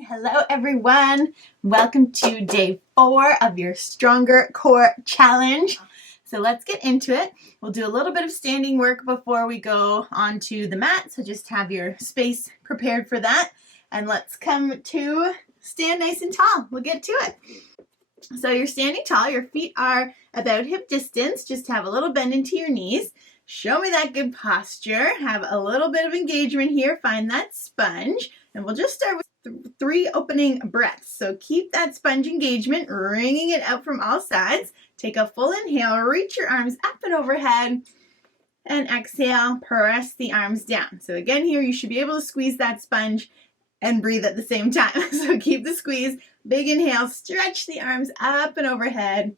Hello everyone, welcome to day 4 of your Stronger Core Challenge. So let's get into it. We'll do a little bit of standing work before we go onto the mat, so just have your space prepared for that. And let's come to stand nice and tall. We'll get to it. So you're standing tall, your feet are about hip distance, just have a little bend into your knees. Show me that good posture, have a little bit of engagement here, find that sponge, and we'll just start with 3 opening breaths. So keep that sponge engagement, wringing it out from all sides. Take a full inhale, reach your arms up and overhead, and exhale, press the arms down. So again here, you should be able to squeeze that sponge and breathe at the same time. So keep the squeeze, big inhale, stretch the arms up and overhead,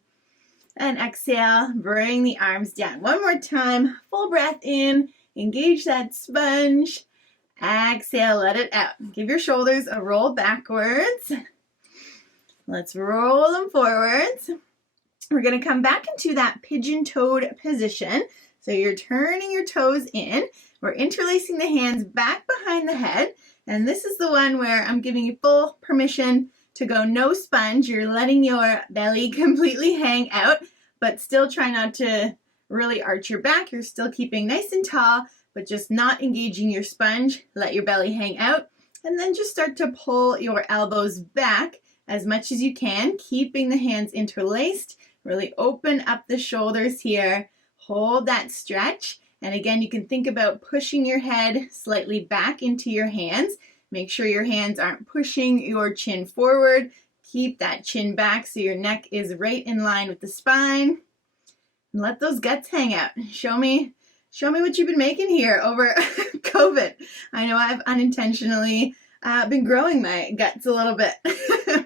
and exhale, bring the arms down. One more time, full breath in, engage that sponge. Exhale, let it out. Give your shoulders a roll backwards. Let's roll them forwards. We're going to come back into that pigeon-toed position. So you're turning your toes in. We're interlacing the hands back behind the head. And this is the one where I'm giving you full permission to go no sponge. You're letting your belly completely hang out, but still try not to really arch your back. You're still keeping nice and tall, but just not engaging your sponge. Let your belly hang out, and then just start to pull your elbows back as much as you can, keeping the hands interlaced. Really open up the shoulders here. Hold that stretch. And again, you can think about pushing your head slightly back into your hands. Make sure your hands aren't pushing your chin forward. Keep that chin back so your neck is right in line with the spine. And let those guts hang out. Show me what you've been making here over COVID. I know I've unintentionally been growing my guts a little bit,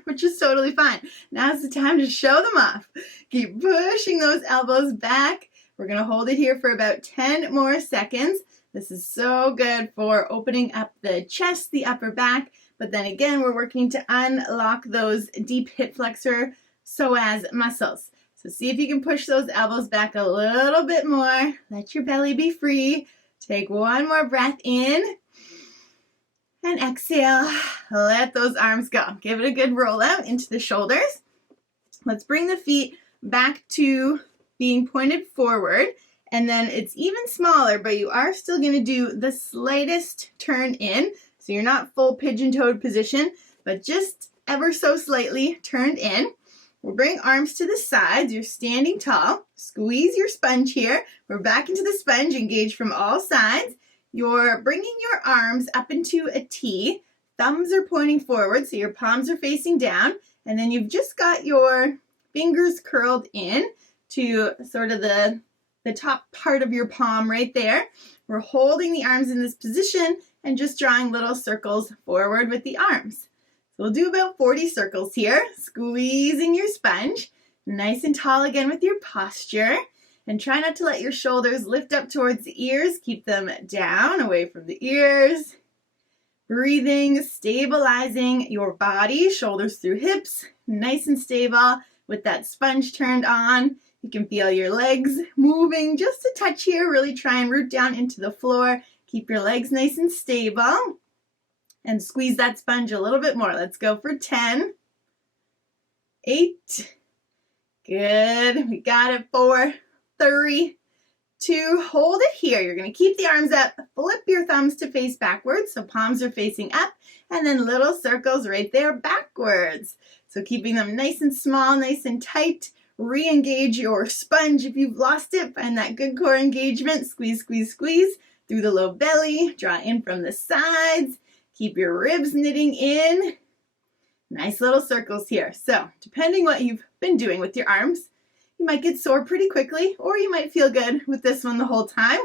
which is totally fine. Now's the time to show them off. Keep pushing those elbows back. We're going to hold it here for about 10 more seconds. This is so good for opening up the chest, the upper back, but then again, we're working to unlock those deep hip flexor psoas muscles. So see if you can push those elbows back a little bit more. Let your belly be free. Take one more breath in. And exhale. Let those arms go. Give it a good roll out into the shoulders. Let's bring the feet back to being pointed forward. And then it's even smaller, but you are still going to do the slightest turn in. So you're not full pigeon-toed position, but just ever so slightly turned in. We'll bring arms to the sides. You're standing tall. Squeeze your sponge here. We're back into the sponge. Engage from all sides. You're bringing your arms up into a T. Thumbs are pointing forward, so your palms are facing down. And then you've just got your fingers curled in to sort of the top part of your palm right there. We're holding the arms in this position and just drawing little circles forward with the arms. We'll do about 40 circles here, squeezing your sponge, nice and tall again with your posture, and try not to let your shoulders lift up towards the ears. Keep them down, away from the ears. Breathing, stabilizing your body, shoulders through hips, nice and stable with that sponge turned on. You can feel your legs moving just a touch here. Really try and root down into the floor. Keep your legs nice and stable. And squeeze that sponge a little bit more. Let's go for 10, 8, good, we got it, 4, 3, 2, hold it here. You're going to keep the arms up, flip your thumbs to face backwards, so palms are facing up, and then little circles right there backwards. So keeping them nice and small, nice and tight. Re-engage your sponge if you've lost it. Find that good core engagement. Squeeze, squeeze, squeeze through the low belly. Draw in from the sides. Keep your ribs knitting in. Nice little circles here. So depending what you've been doing with your arms, you might get sore pretty quickly, or you might feel good with this one the whole time.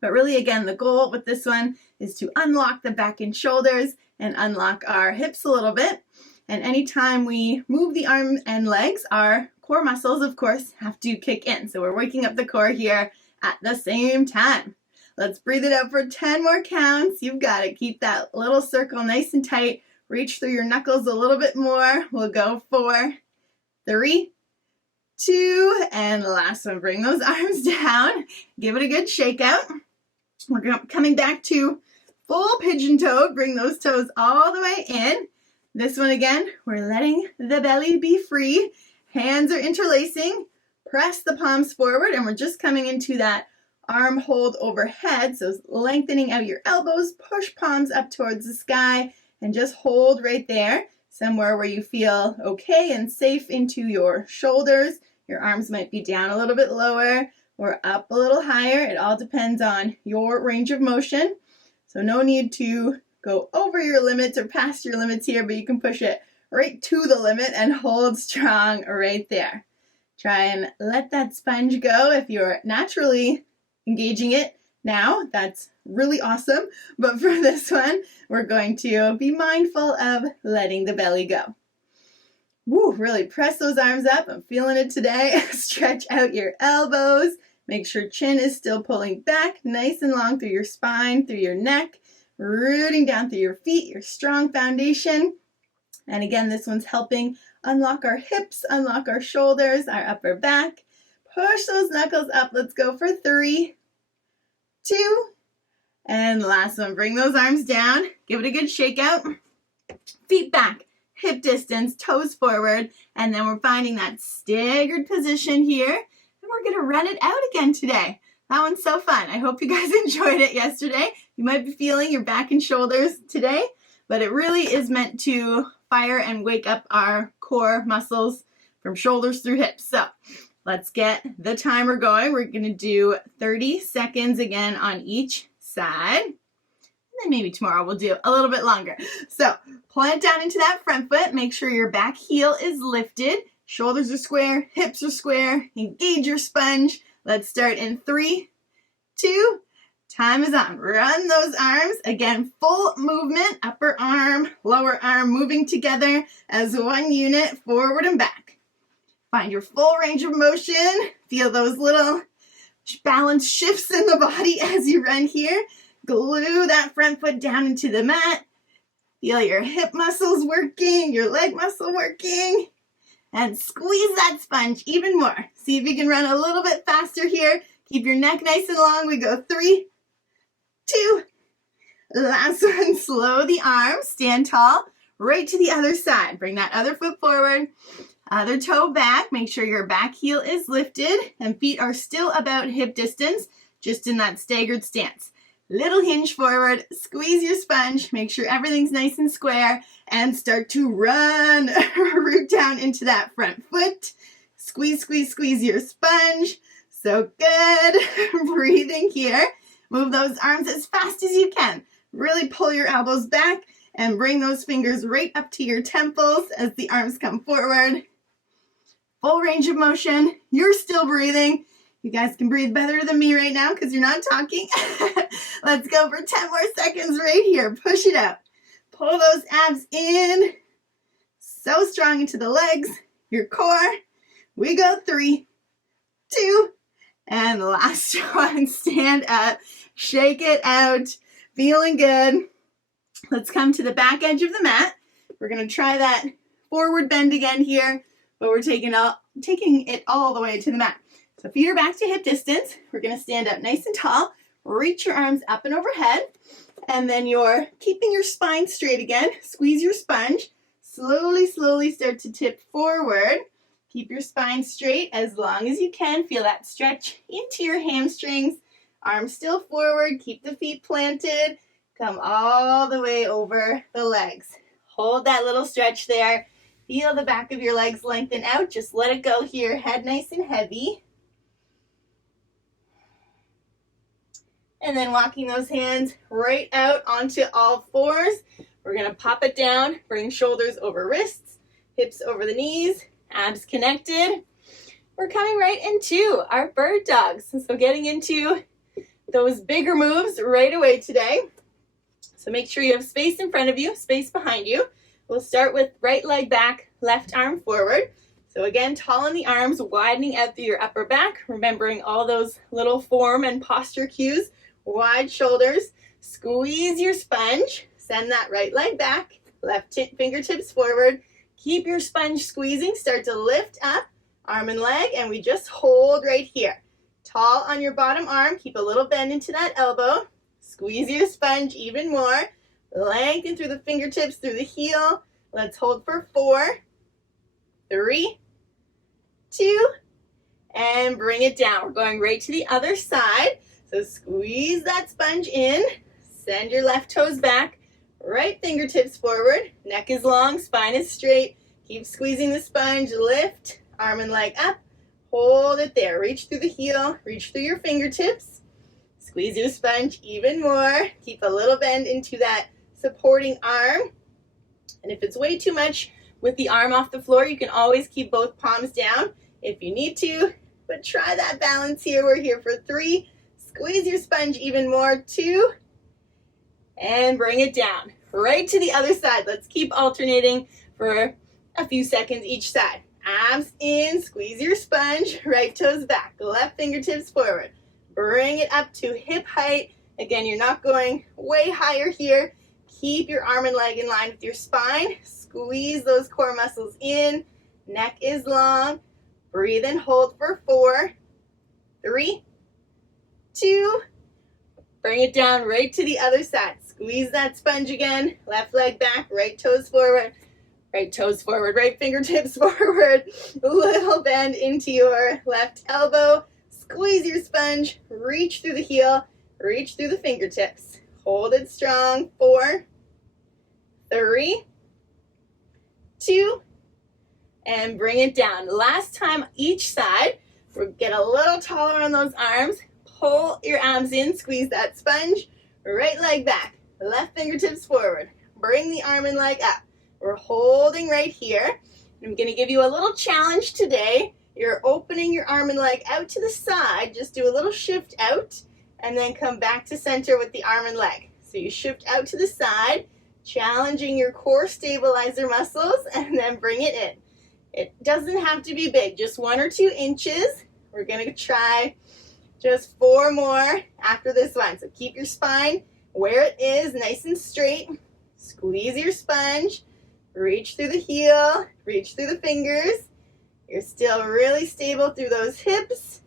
But really, again, the goal with this one is to unlock the back and shoulders and unlock our hips a little bit. And anytime we move the arm and legs, our core muscles, of course, have to kick in. So we're waking up the core here at the same time. Let's breathe it out for 10 more counts. You've got it. Keep that little circle nice and tight. Reach through your knuckles a little bit more. We'll go 4, 3, 2, and last one. Bring those arms down. Give it a good shake out. We're coming back to full pigeon toe. Bring those toes all the way in. This one again, we're letting the belly be free. Hands are interlacing. Press the palms forward, and we're just coming into that arm hold overhead. So lengthening out your elbows, push palms up towards the sky, and just hold right there, somewhere where you feel okay and safe into your shoulders. Your arms might be down a little bit lower or up a little higher. It all depends on your range of motion. So no need to go over your limits or past your limits here, but you can push it right to the limit and hold strong right there. Try and let that sponge go. If you're naturally engaging it now, that's really awesome. But for this one, we're going to be mindful of letting the belly go. Woo, really press those arms up. I'm feeling it today. Stretch out your elbows. Make sure chin is still pulling back, nice and long through your spine, through your neck, rooting down through your feet, your strong foundation. And again, this one's helping unlock our hips, unlock our shoulders, our upper back. Push those knuckles up. Let's go for 3, 2, and last one. Bring those arms down. Give it a good shake out. Feet back, hip distance, toes forward. And then we're finding that staggered position here. And we're going to run it out again today. That one's so fun. I hope you guys enjoyed it yesterday. You might be feeling your back and shoulders today, but it really is meant to fire and wake up our core muscles from shoulders through hips. So let's get the timer going. We're going to do 30 seconds again on each side. And then maybe tomorrow we'll do a little bit longer. So plant down into that front foot. Make sure your back heel is lifted. Shoulders are square, hips are square. Engage your sponge. Let's start in 3, 2, time is on. Run those arms. Again, full movement, upper arm, lower arm moving together as one unit, forward and back. Find your full range of motion. Feel those little balance shifts in the body as you run here. Glue that front foot down into the mat. Feel your hip muscles working, your leg muscle working. And squeeze that sponge even more. See if you can run a little bit faster here. Keep your neck nice and long. We go 3, 2. Last one, slow the arms. Stand tall. Right to the other side. Bring that other foot forward. Other toe back. Make sure your back heel is lifted and feet are still about hip distance, just in that staggered stance. Little hinge forward, squeeze your sponge, make sure everything's nice and square, and start to run. Root down into that front foot. Squeeze, squeeze, squeeze your sponge. So good. Breathing here. Move those arms as fast as you can. Really pull your elbows back and bring those fingers right up to your temples as the arms come forward. Full range of motion. You're still breathing. You guys can breathe better than me right now because you're not talking. Let's go for 10 more seconds right here. Push it out. Pull those abs in. So strong into the legs, your core. We go 3, 2, and the last one. Stand up. Shake it out. Feeling good. Let's come to the back edge of the mat. We're going to try that forward bend again here, but we're taking it all the way to the mat. So feet are back to hip distance. We're going to stand up nice and tall. Reach your arms up and overhead. And then you're keeping your spine straight again. Squeeze your sponge. Slowly, slowly start to tip forward. Keep your spine straight as long as you can. Feel that stretch into your hamstrings. Arms still forward. Keep the feet planted. Come all the way over the legs. Hold that little stretch there. Feel the back of your legs lengthen out. Just let it go here. Head nice and heavy. And then walking those hands right out onto all fours. We're going to pop it down, bring shoulders over wrists, hips over the knees, abs connected. We're coming right into our bird dogs. So getting into those bigger moves right away today. So make sure you have space in front of you, space behind you. We'll start with right leg back, left arm forward. So again, tall in the arms, widening out through your upper back, remembering all those little form and posture cues. Wide shoulders, squeeze your sponge, send that right leg back, left fingertips forward, keep your sponge squeezing, start to lift up, arm and leg, and we just hold right here. Tall on your bottom arm, keep a little bend into that elbow, squeeze your sponge even more, lengthen through the fingertips, through the heel, Let's hold for 4, 3, 2, and bring it down. We're going right to the other side. So squeeze that sponge in, send your left toes back, right fingertips forward, neck is long, spine is straight. Keep squeezing the sponge, lift, arm and leg up, hold it there. Reach through the heel, reach through your fingertips, squeeze your sponge even more. Keep a little bend into that supporting arm. And if it's way too much with the arm off the floor, you can always keep both palms down if you need to, but try that balance here. We're here for 3, squeeze your sponge even more, 2, and bring it down. Right to the other side. Let's keep alternating for a few seconds each side. Abs in, squeeze your sponge, right toes back, left fingertips forward. Bring it up to hip height. Again, you're not going way higher here. Keep your arm and leg in line with your spine. Squeeze those core muscles in. Neck is long. Breathe and hold for 4, 3, 2. Bring it down right to the other side. Squeeze that sponge again. Left leg back, right toes forward. Right toes forward, right fingertips forward. A little bend into your left elbow. Squeeze your sponge. Reach through the heel. Reach through the fingertips. Hold it strong. 4, 3, 2, and bring it down. Last time each side. We'll get a little taller on those arms. Pull your abs in. Squeeze that sponge. Right leg back. Left fingertips forward. Bring the arm and leg up. We're holding right here. I'm going to give you a little challenge today. You're opening your arm and leg out to the side. Just do a little shift out and then come back to center with the arm and leg. So you shift out to the side, challenging your core stabilizer muscles, and then bring it in. It doesn't have to be big, just 1 or 2 inches. We're going to try just 4 more after this one. So keep your spine where it is, nice and straight. Squeeze your sponge. Reach through the heel, reach through the fingers. You're still really stable through those hips.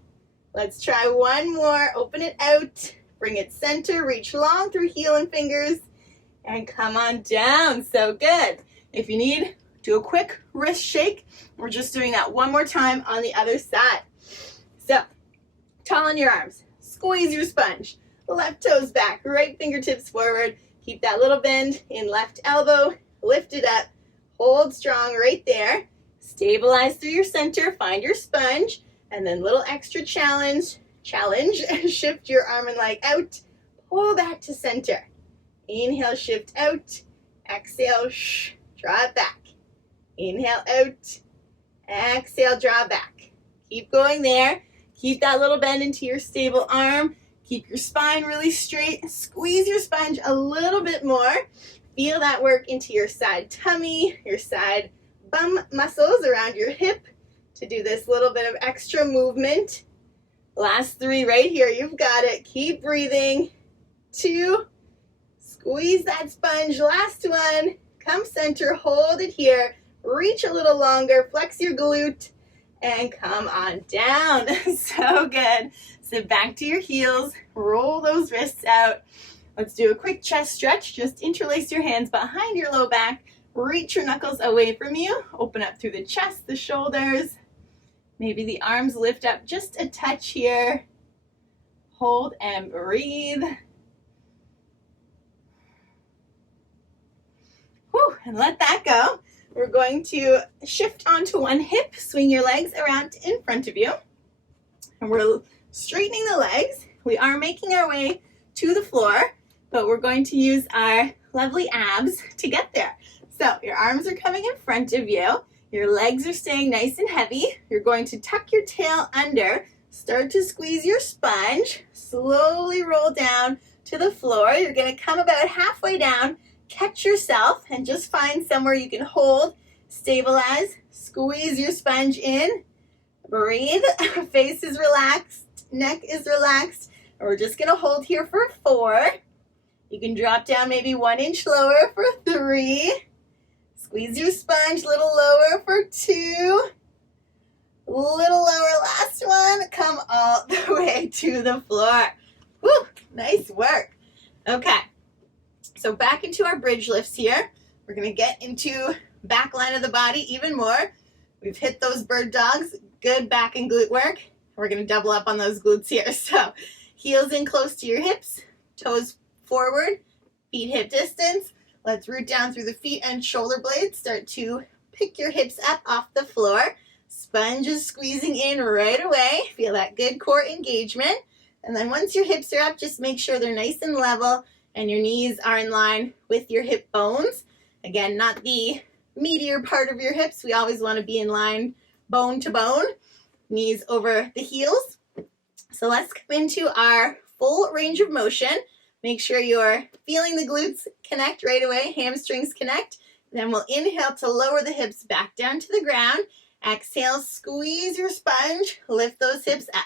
Let's try 1 more. Open it out, bring it center, reach long through heel and fingers, and come on down. So good. If you need, do a quick wrist shake. We're just doing that 1 more time on the other side. So, tall in your arms, squeeze your sponge, left toes back, right fingertips forward. Keep that little bend in left elbow, lift it up. Hold strong right there. Stabilize through your center. Find your sponge. And then little extra challenge. Shift your arm and leg out. Pull back to center. Inhale, shift out. Exhale, draw it back. Inhale out. Exhale, draw back. Keep going there. Keep that little bend into your stable arm. Keep your spine really straight. Squeeze your sponge a little bit more. Feel that work into your side tummy, your side bum muscles around your hip to do this little bit of extra movement. Last 3 right here. You've got it. Keep breathing. 2. Squeeze that sponge. Last one. Come center. Hold it here. Reach a little longer. Flex your glute. And come on down. So good. Sit back to your heels. Roll those wrists out. Let's do a quick chest stretch. Just interlace your hands behind your low back. Reach your knuckles away from you. Open up through the chest, the shoulders. Maybe the arms lift up just a touch here. Hold and breathe. Whew, and let that go. We're going to shift onto one hip. Swing your legs around in front of you. And we're straightening the legs. We are making our way to the floor, but we're going to use our lovely abs to get there. So your arms are coming in front of you. Your legs are staying nice and heavy. You're going to tuck your tail under. Start to squeeze your sponge. Slowly roll down to the floor. You're going to come about halfway down. Catch yourself and just find somewhere you can hold. Stabilize. Squeeze your sponge in. Breathe. Face is relaxed. Neck is relaxed. And we're just going to hold here for 4. You can drop down maybe 1 inch lower for 3. Squeeze your sponge a little lower for 2. Little lower, last one. Come all the way to the floor. Woo, nice work. Okay, so back into our bridge lifts here. We're going to get into back line of the body even more. We've hit those bird dogs, good back and glute work. We're gonna double up on those glutes here. So heels in close to your hips, toes forward, feet hip distance. Let's root down through the feet and shoulder blades. Start to pick your hips up off the floor. Sponge is squeezing in right away. Feel that good core engagement. And then once your hips are up, just make sure they're nice and level and your knees are in line with your hip bones. Again, not the meatier part of your hips. We always want to be in line bone to bone, knees over the heels. So let's come into our full range of motion. Make sure you're feeling the glutes connect right away, hamstrings connect. Then we'll inhale to lower the hips back down to the ground. Exhale, squeeze your sponge, lift those hips up.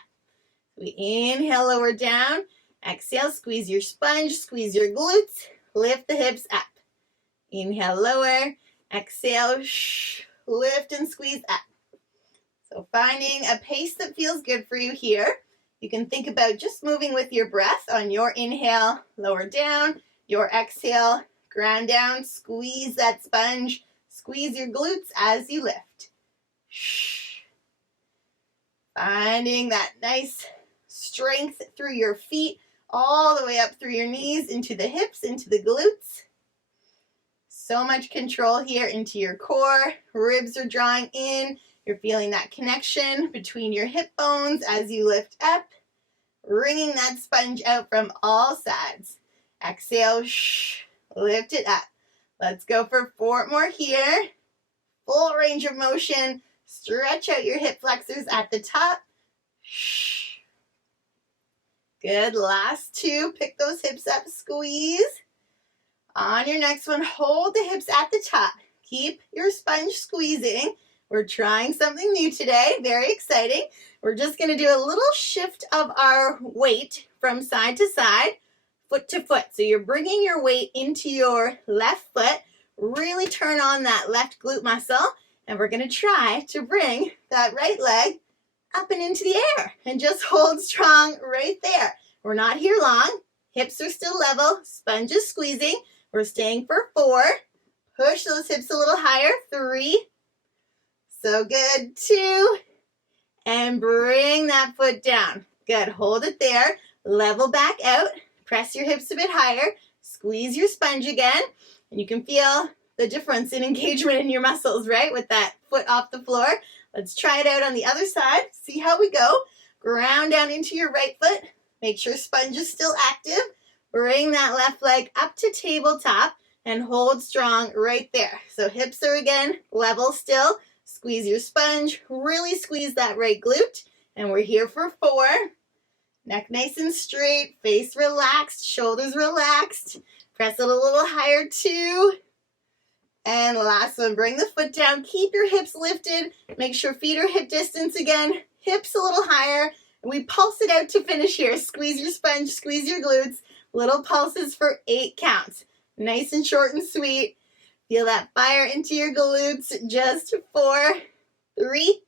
We inhale, lower down. Exhale, squeeze your sponge, squeeze your glutes, lift the hips up. Inhale, lower. Exhale, lift and squeeze up. So finding a pace that feels good for you here. You can think about just moving with your breath on your inhale, lower down, your exhale, ground down, squeeze that sponge, squeeze your glutes as you lift. Finding that nice strength through your feet, all the way up through your knees, into the hips, into the glutes. So much control here into your core. Ribs are drawing in. You're feeling that connection between your hip bones as you lift up, wringing that sponge out from all sides. Exhale, lift it up. Let's go for 4 more here. Full range of motion. Stretch out your hip flexors at the top. Good, last 2. Pick those hips up, squeeze. On your next one, hold the hips at the top. Keep your sponge squeezing. We're trying something new today, very exciting. We're just gonna do a little shift of our weight from side to side, foot to foot. So you're bringing your weight into your left foot, really turn on that left glute muscle, and we're gonna try to bring that right leg up and into the air and just hold strong right there. We're not here long. Hips are still level, sponge is squeezing. We're staying for 4. Push those hips a little higher. 3. So good. 2. And bring that foot down. Good. Hold it there. Level back out. Press your hips a bit higher. Squeeze your sponge again. And you can feel the difference in engagement in your muscles, right? With that foot off the floor. Let's try it out on the other side. See how we go. Ground down into your right foot. Make sure sponge is still active. Bring that left leg up to tabletop and hold strong right there. So hips are again level still. Squeeze your sponge. Really squeeze that right glute. And we're here for 4. Neck nice and straight. Face relaxed. Shoulders relaxed. Press it a little higher. 2. And last one, bring the foot down. Keep your hips lifted. Make sure feet are hip distance again. Hips a little higher. And we pulse it out to finish here. Squeeze your sponge, squeeze your glutes. Little pulses for 8 counts. Nice and short and sweet. Feel that fire into your glutes. Just 4, 3,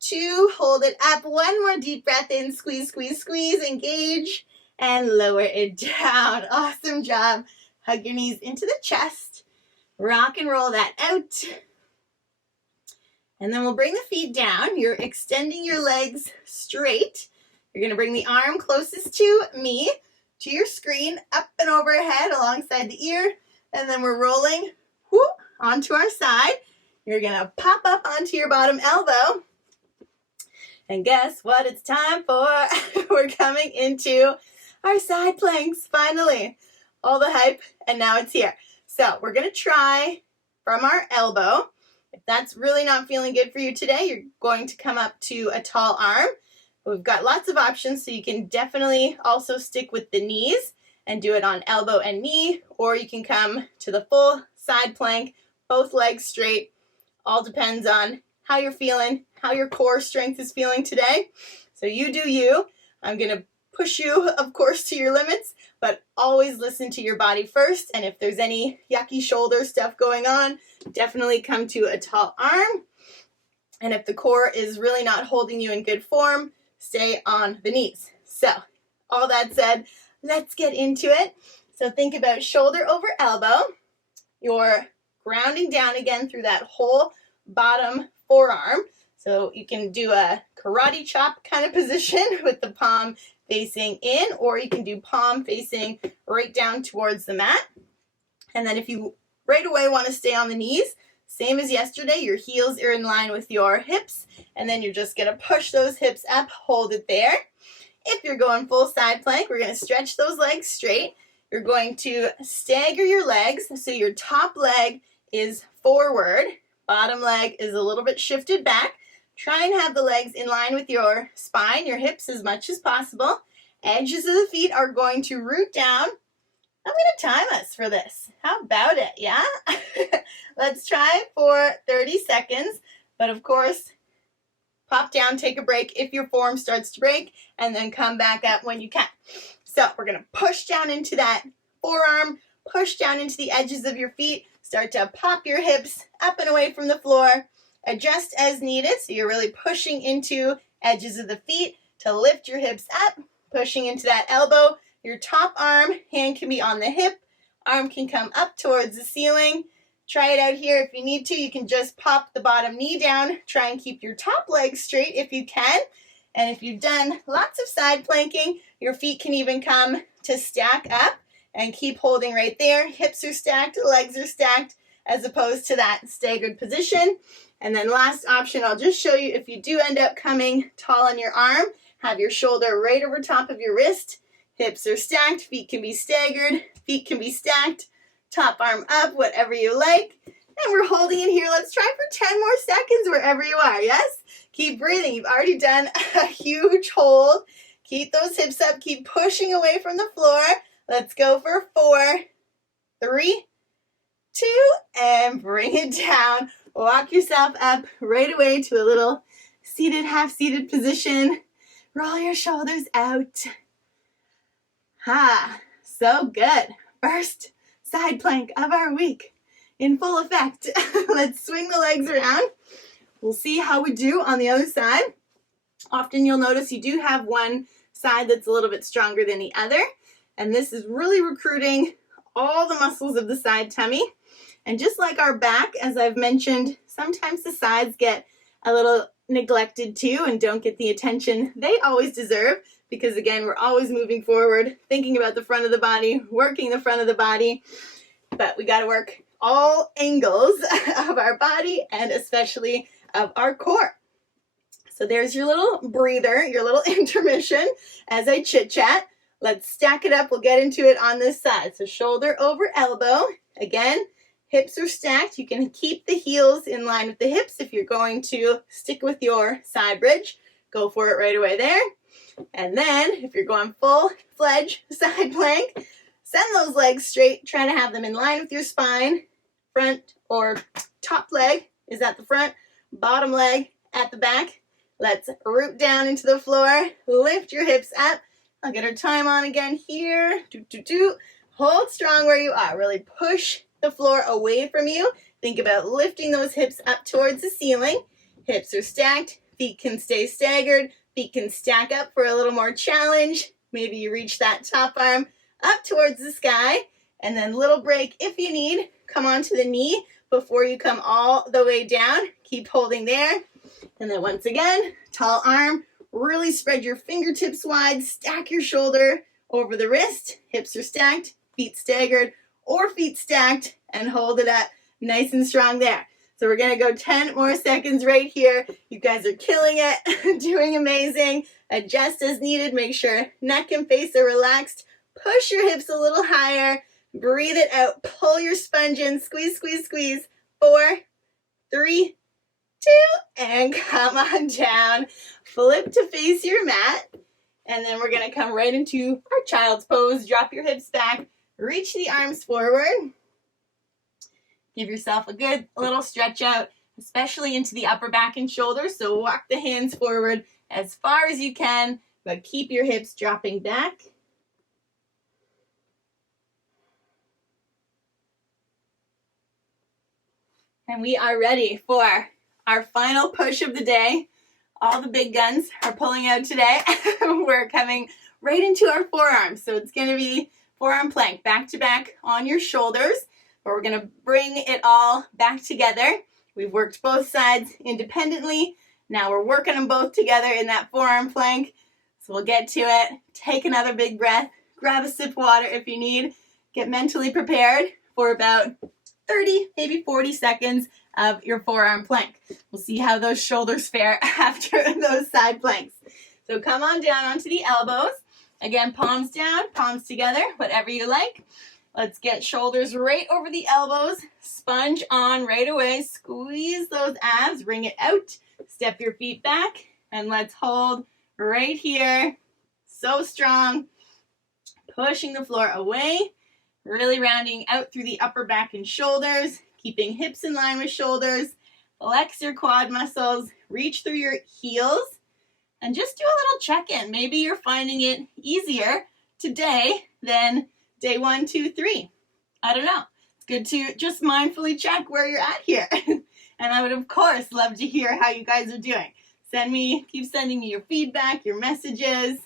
2. Hold it up. 1 more deep breath in. Squeeze, squeeze, squeeze. Engage. And lower it down. Awesome job. Hug your knees into the chest. Rock and roll that out. And then we'll bring the feet down. You're extending your legs straight. You're going to bring the arm closest to me, to your screen, up and overhead alongside the ear. And then we're rolling onto our side. You're going to pop up onto your bottom elbow. And guess what it's time for? We're coming into our side planks, finally. All the hype, and now it's here. So we're going to try from our elbow. If that's really not feeling good for you today, you're going to come up to a tall arm. We've got lots of options, so you can definitely also stick with the knees and do it on elbow and knee, or you can come to the full side plank, both legs straight. All depends on how you're feeling, how your core strength is feeling today. So you do you. I'm going to push you, of course, to your limits, but always listen to your body first. And if there's any yucky shoulder stuff going on, definitely come to a tall arm. And if the core is really not holding you in good form, stay on the knees. So all that said, let's get into it. So think about shoulder over elbow. You're grounding down again through that whole bottom forearm. So you can do a karate chop kind of position with the palm facing in, or you can do palm facing right down towards the mat. And then if you right away want to stay on the knees, same as yesterday, your heels are in line with your hips, and then you're just going to push those hips up, hold it there. If you're going full side plank, we're going to stretch those legs straight. You're going to stagger your legs, so your top leg is forward, bottom leg is a little bit shifted back. Try and have the legs in line with your spine, your hips as much as possible. Edges of the feet are going to root down. I'm going to time us for this. How about it, yeah? Let's try for 30 seconds, but of course, pop down, take a break if your form starts to break, and then come back up when you can. So we're going to push down into that forearm, push down into the edges of your feet, start to pop your hips up and away from the floor, adjust as needed, so you're really pushing into edges of the feet to lift your hips up, pushing into that elbow. Your top arm, hand can be on the hip, arm can come up towards the ceiling. Try it out here if you need to. You can just pop the bottom knee down. Try and keep your top leg straight if you can. And if you've done lots of side planking, your feet can even come to stack up and keep holding right there. Hips are stacked, legs are stacked, as opposed to that staggered position. And then last option, I'll just show you if you do end up coming tall on your arm, have your shoulder right over top of your wrist. Hips are stacked, feet can be staggered, feet can be stacked, top arm up, whatever you like. And we're holding it here. Let's try for 10 more seconds wherever you are, yes? Keep breathing. You've already done a huge hold. Keep those hips up. Keep pushing away from the floor. Let's go for 4, 3, 2, and bring it down. Walk yourself up right away to a little seated, half-seated position. Roll your shoulders out. So good. First side plank of our week in full effect. Let's swing the legs around. We'll see how we do on the other side. Often you'll notice you do have one side that's a little bit stronger than the other. And this is really recruiting all the muscles of the side tummy. And just like our back, as I've mentioned, sometimes the sides get a little neglected too and don't get the attention they always deserve. Because again, we're always moving forward, thinking about the front of the body, working the front of the body. But we got to work all angles of our body and especially of our core. So there's your little breather, your little intermission as I chit chat. Let's stack it up. We'll get into it on this side. So shoulder over elbow. Again, hips are stacked. You can keep the heels in line with the hips if you're going to stick with your side bridge. Go for it right away there. And then if you're going full-fledged side plank, send those legs straight. Try to have them in line with your spine. Front or top leg is at the front, bottom leg at the back. Let's root down into the floor. Lift your hips up. I'll get our time on again here. Hold strong where you are. Really push the floor away from you. Think about lifting those hips up towards the ceiling. Hips are stacked. Feet can stay staggered. Feet can stack up for a little more challenge. Maybe you reach that top arm up towards the sky. And then little break if you need. Come onto the knee before you come all the way down. Keep holding there. And then once again, tall arm. Really spread your fingertips wide. Stack your shoulder over the wrist. Hips are stacked. Feet staggered or feet stacked. And hold it up nice and strong there. So we're going to go 10 more seconds right here. You guys are killing it, doing amazing. Adjust as needed. Make sure neck and face are relaxed. Push your hips a little higher. Breathe it out. Pull your sponge in. Squeeze, squeeze, squeeze. 4, 3, 2, and come on down. Flip to face your mat. And then we're going to come right into our child's pose. Drop your hips back. Reach the arms forward. Give yourself a good little stretch out, especially into the upper back and shoulders. So walk the hands forward as far as you can, but keep your hips dropping back. And we are ready for our final push of the day. All the big guns are pulling out today. We're coming right into our forearms. So it's going to be forearm plank, back to back on your shoulders. but we're gonna bring it all back together. We've worked both sides independently. Now we're working them both together in that forearm plank. So we'll get to it. Take another big breath. Grab a sip of water if you need. Get mentally prepared for about 30, maybe 40 seconds of your forearm plank. We'll see how those shoulders fare after those side planks. So come on down onto the elbows. Again, palms down, palms together, whatever you like. Let's get shoulders right over the elbows. Sponge on right away. Squeeze those abs, bring it out. Step your feet back, and let's hold right here. So strong. Pushing the floor away. Really rounding out through the upper back and shoulders. Keeping hips in line with shoulders. Flex your quad muscles. Reach through your heels. And just do a little check-in. Maybe you're finding it easier today than day 1, 2, 3. I don't know. It's good to just mindfully check where you're at here. And I would, of course, love to hear how you guys are doing. Keep sending me your feedback, your messages.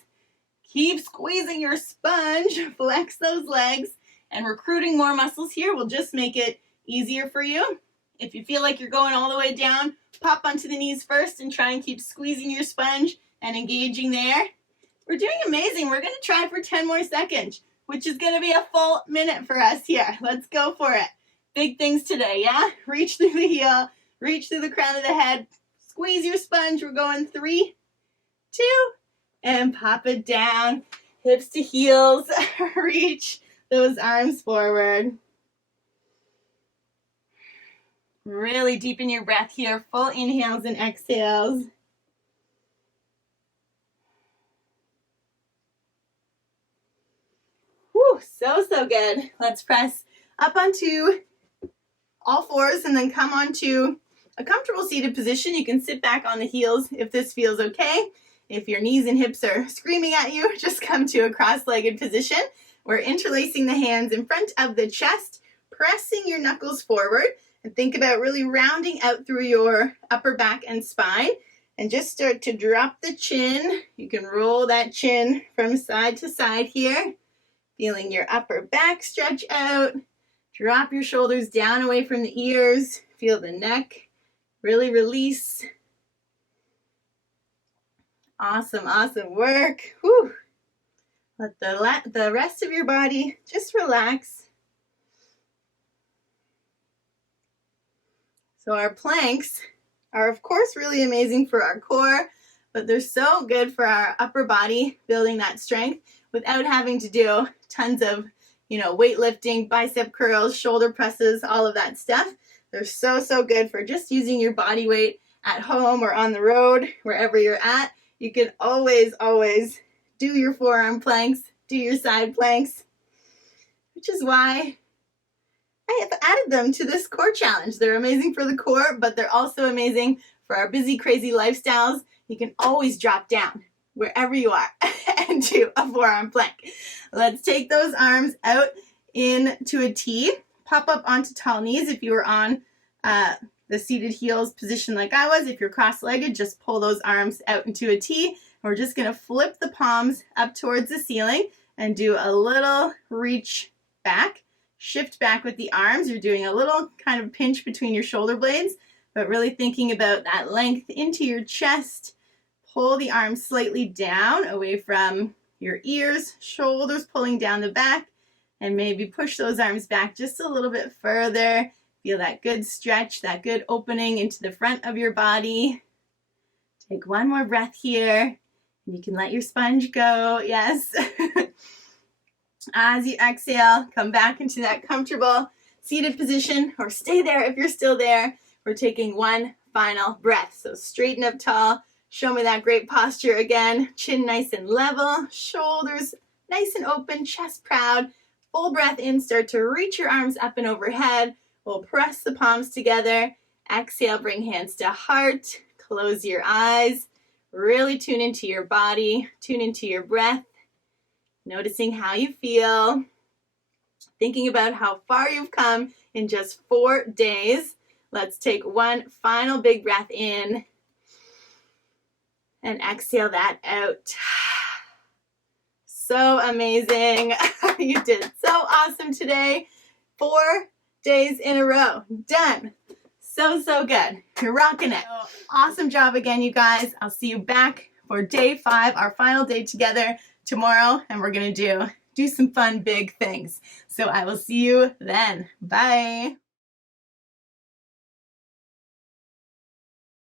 Keep squeezing your sponge. Flex those legs. And recruiting more muscles here will just make it easier for you. If you feel like you're going all the way down, pop onto the knees first and try and keep squeezing your sponge and engaging there. We're doing amazing. We're going to try for 10 more seconds, which is going to be a full minute for us here. Let's go for it. Big things today, yeah? Reach through the heel, reach through the crown of the head, squeeze your sponge. We're going 3, 2, and pop it down. Hips to heels, reach those arms forward. Really deepen your breath here. Full inhales and exhales. Whew, so good. Let's press up onto all fours and then come onto a comfortable seated position. You can sit back on the heels if this feels okay. If your knees and hips are screaming at you, just come to a cross-legged position. We're interlacing the hands in front of the chest, pressing your knuckles forward. And think about really rounding out through your upper back and spine. And just start to drop the chin. You can roll that chin from side to side here. Feeling your upper back stretch out. Drop your shoulders down away from the ears. Feel the neck really release. Awesome work. Whew. Let the rest of your body just relax. So our planks are, of course, really amazing for our core, but they're so good for our upper body, building that strength without having to do tons of, weightlifting, bicep curls, shoulder presses, all of that stuff. They're so good for just using your body weight at home or on the road, wherever you're at. You can always do your forearm planks, do your side planks, which is why I have added them to this core challenge. They're amazing for the core, but they're also amazing for our busy, crazy lifestyles. You can always drop down wherever you are and do a forearm plank. Let's take those arms out into a T. Pop up onto tall knees if you were on the seated heels position like I was. If you're cross-legged, just pull those arms out into a T. And we're just going to flip the palms up towards the ceiling and do a little reach back. Shift back with the arms. You're doing a little kind of pinch between your shoulder blades, but really thinking about that length into your chest. Pull the arms slightly down away from your ears, shoulders pulling down the back, and maybe push those arms back just a little bit further. Feel that good stretch, that good opening into the front of your body. Take one more breath here. You can let your sponge go. Yes. As you exhale, come back into that comfortable seated position, or stay there if you're still there. We're taking one final breath. So straighten up tall. Show me that great posture again. Chin nice and level. Shoulders nice and open. Chest proud. Full breath in. Start to reach your arms up and overhead. We'll press the palms together. Exhale, bring hands to heart. Close your eyes. Really tune into your body. Tune into your breath. Noticing how you feel, thinking about how far you've come in just 4 days. Let's take one final big breath in and exhale that out. So amazing. You did so awesome today. 4 days in a row. Done. So, so good. You're rocking it. So, awesome job again, you guys. I'll see you back for day 5, our final day together tomorrow, and we're going to do some fun big things. So I will see you then. Bye.